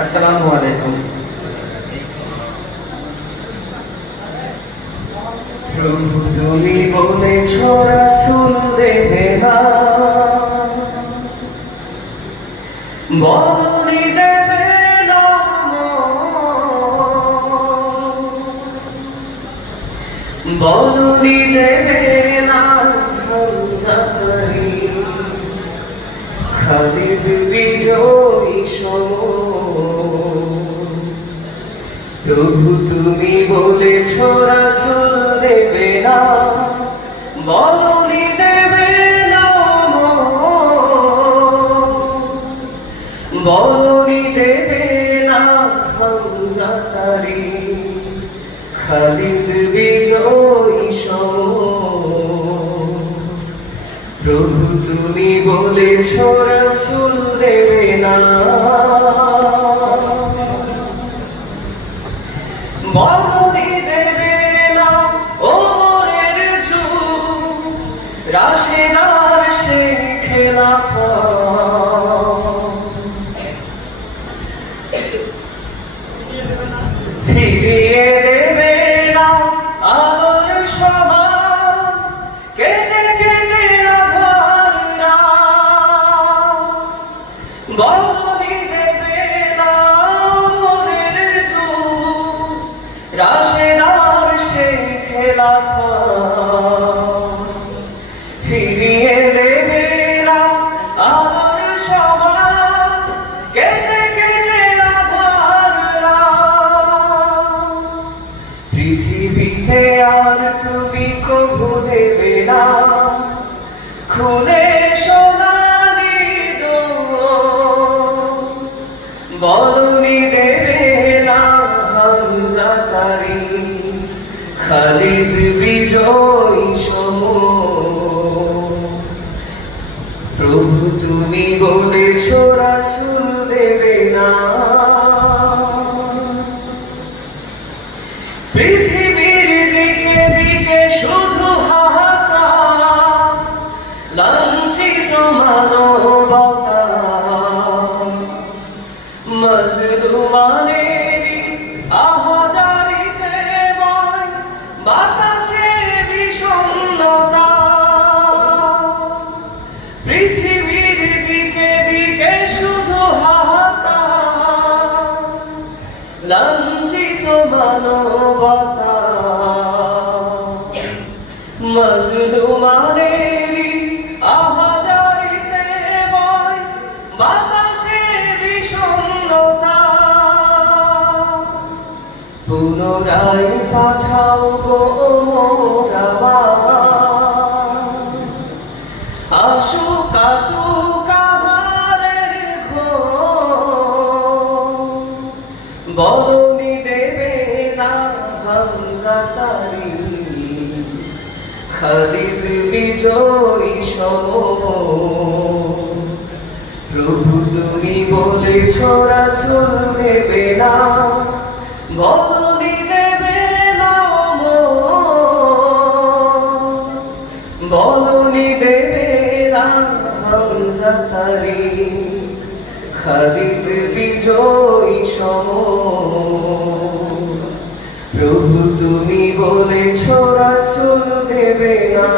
আসসালামু আলাইকুম। প্রভু তুমি বলেছ রাসূল দেবে না, বলনি দেবে না, বলনি দেবে না, হামজাতারি খালিদ বিজয়ী সম। প্রভু তুমি বলেছ রাসূল দেবে না, বলনি দেবে না, বলনি দেবে না, হামজাতারি খালিদ বিজয়ী সম। প্রভু তুমি বলেছ রাসূল দেবে না, বলনি দেবে না, ওমরের যুগ রাশেদার সেই খেলাফত ফিরিয়ে দেবে না, আলোর সমাজ কেটে কেটে আধার রাত। বলনি দেবে না, ওমরের যুগ রাশেদার সেই খেলাফত ফিরিয়ে দেবে না, আলোর সমাজ কেটে কেটে আধার রাত। পৃথিবীতে আর তুমি কবু দেবে না খুলে সোনালি দোর। বলনি দেবে না, হামজাতারি খালিদ বিজয়ী সম। প্রভু তুমি বলেছ রাসূল দেবে না, পৃথিবীর দিকে দিকে শুধু হাহাকার, লাঞ্ছিত মানবতা মজলুমানেরই আহাজারিতে বয় বাতাসে বিষণ্ণতা। পৃথিবীর দিকে দিকে শুধু হাহাকার, লাঞ্ছিত মানবতা মজলুমানেরই আহাজারিতে বয় বাতাসে বিষণ্ণতা। পুনরায় পাঠাও গো ওমর আমার, আসো কাটুক আধারের ঘোর। বলনি দেবে না, হামজাতারি খালিদ বিজয়ী সম। প্রভু তুমি বলেছ রাসূল দেবে না, বলনি দেবে না, বলনি দেবে না, হামজাতারি খালিদ বিজয়ী সম। প্রভু তুমি বলেছ রাসূল দেবে না।